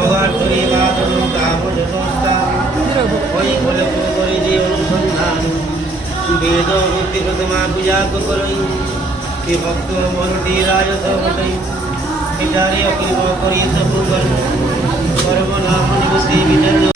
ভগাত্তরী বাদরম তামজনস্তাম ওই বলে করি যে অনুসন্ধান বেদ ভক্তি প্রথমা পূজা করই কে ভক্ত মনটি রাজত বটই বিচারে অকৃপ করি সপুগল কর্ম নাম নিবসি বিজয়